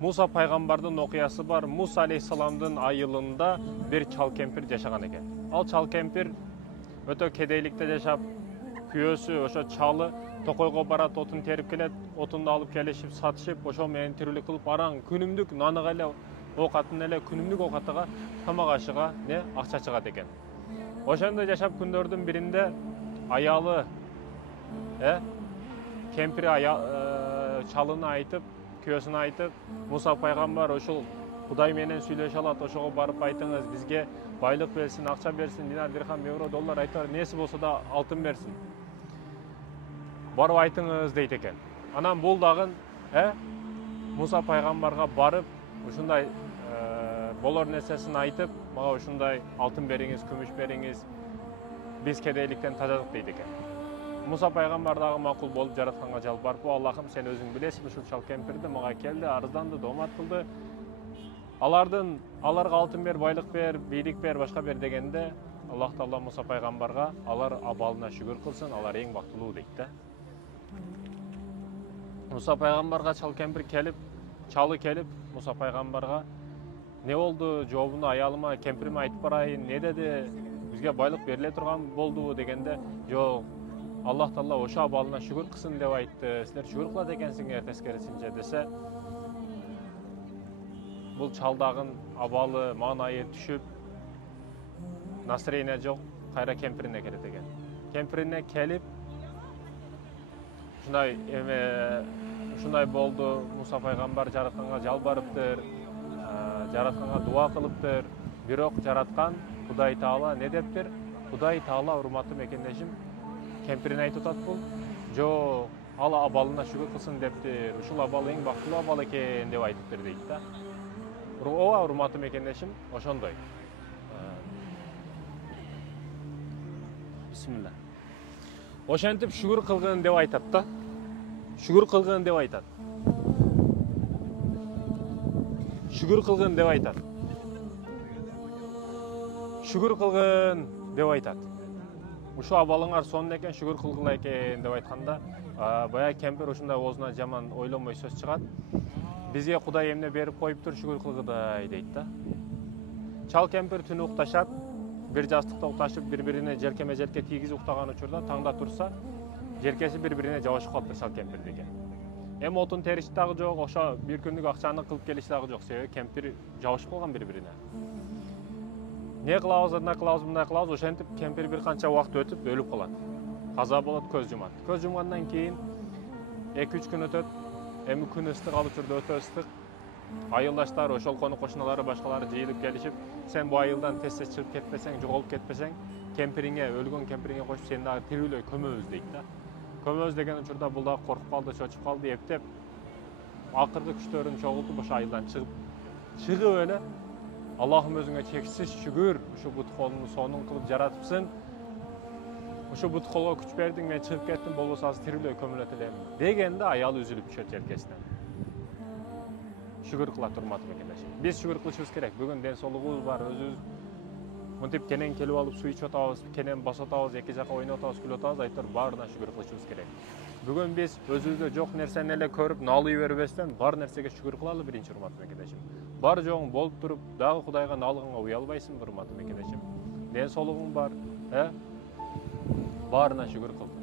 Муса пайгамбардын окуясы бар. Муса алейхисаламдын айылында бир чал кемпир жашаган экен. Ал чал кемпир өтө кедейликте жашап, күйөөсү ошо чалы токойго барат, отун терип келет, отунду алып келишип, сатышып, ошо менен тирүүлүк кылып, араң күнүмдүк наныга эле оокатын эле күнүмдүк оокатыга, тамак ашыга акча чыгат экен. Ошондой жашап күндөрдүн биринде аялы кемпири чалына айтып, күйөөсүнө айтып, Муса пайгамбар ушул Кудай менен сүйлөшө алат, ошого барып айтыңыз, бизге байлык берсин, акча берсин, динар, дирхам, евро, доллар айтар, неси болсо да алтын берсин. Барып айтыңыз дейт экен. Анан бул дагы Муса пайгамбарга барып, ушундай болор нерсесин айтып, мага ушундай алтын бериңиз, күмүш бериңиз, биз кедейликтен тазадык дейт экен. Муса пайгамбар дагы макул болуп жаратканга жалбарып, Аллахым, сен өзүң билесиң, ушул чал кемпирди мага келди, арызданды, доомат кылды. Аларга алтын бер, байлык бер, бийлик бер, башка бер дегенде, Аллах Таала Муса пайгамбарга алар абалына шүгүр кылсын, алар эң бактылуу дейт да. Муса пайгамбарга чал кемпир келип, чалы келип, Муса пайгамбарга не болду, жообуну аялыма, кемпириме айтып барайын, не деди, бизге байлык бериле турган болдубу дегенде, жок, Аллах Таала ошо абалына шүгүр кылсын деп айтты, силер шүгүр кылат экенсиңер тескерисинче десе, бул чалдагын абалы, маанайы түшүп, настроение жок, кайра кемпирине келет экен. Кемпирине келип, ушундай болду, Муса пайгамбар жаратканга жалбарыптыр, жаратканга дуа кылыптыр, бирок жараткан Кудай Таала не дептир? Кудай Таала, урматтуу мекендешим, кемпирине айтып атат бул, жок, ал абалына шүгүр кылсын дептир, ушул абал эң бактылуу абал экен деп айтыптыр дейт да. Ооба, урматтуу мекендешим, ошондой. Бисмилла. Ошентип шүгүр кылгын деп айтат да. Шүгүр кылгын деп айтат. Шүгүр кылгын деп айтат. Шүгүр кылгын деп айтат. Ушу абалыңар сонун экен, шүгүр кылгыла экен деп айтканда, бая кемпир ушундай оозуна жаман ойлонбой сөз чыгат. Бизге Кудай эмне берип коюптур, шүгүр кылгыдай дейт да. Чал кемпир түнү укташат, бир жастыкта укташып, бири-бирине желкеме-желке тийгизип уктаган учурда таңда турса, желкеси бири-бирине жабышып калыптыр чал кемпирдиги. Эми отун териши дагы жок, ошо бир күндүк акчаны кылып келиши дагы жок, себеби кемпир жабышып калган бири-бирине. Не кылабыз, андай кылабыз, мындай кылабыз, ошентип кемпир бир канча убакыт өтүп өлүп калат. Каза болот, көз жумат. Көз жумгандан кийин 2-3 күн өтөт. Эми күн ыстык, ал учурда өтө ыстык. Айылдаштар, ошол кону кошуналары, башкалары жыйылып келишип, сен бу айылдан тез-тез чыгып кетпесең, жоголуп кетпесең, кемпириңе, өлгөн кемпириңе коюп, сени дагы тирүүлөй көмөбүз дейт да. Көмөбүз деген учурда бул дагы коркуп калды, чочуп калды, эптеп, акыркы күчтөрүн чогултуп, ошо айылдан чыгып эле, Аллахым өзүңө чексиз шүгүр, ушу бут колумду сонун кылып жаратыпсың. Ушу бут колго күч бердиң, мен чыгып кеттим, болбосо азыр тирүүлөй көмүлөт элем. Дегенде аялы үзүлүп түшөт желкесинен. Шүгүр кылат, урматтуу мекендешим. Биз шүгүр кылышыбыз керек. Бүгүн ден соолугубуз бар, өзүбүз мынтип кенен келип алып суу ичип атабыз, кенен басып атабыз, эки жака ойноп атабыз, күлүп атабыз, айтор баарына шүгүр кылышыбыз керек. Бүгүн биз өзүбүздө жок нерсени эле көрүп, налый бербестен, бар нерсеге шүгүр кылалы, биринчи урматтуу мекендешим. Бар жогуң болуп туруп, дагы Кудайга налыганга уялбайсың, урматтуу мекендешим. Ден соолугуң бар, баарына шүгүр кыл.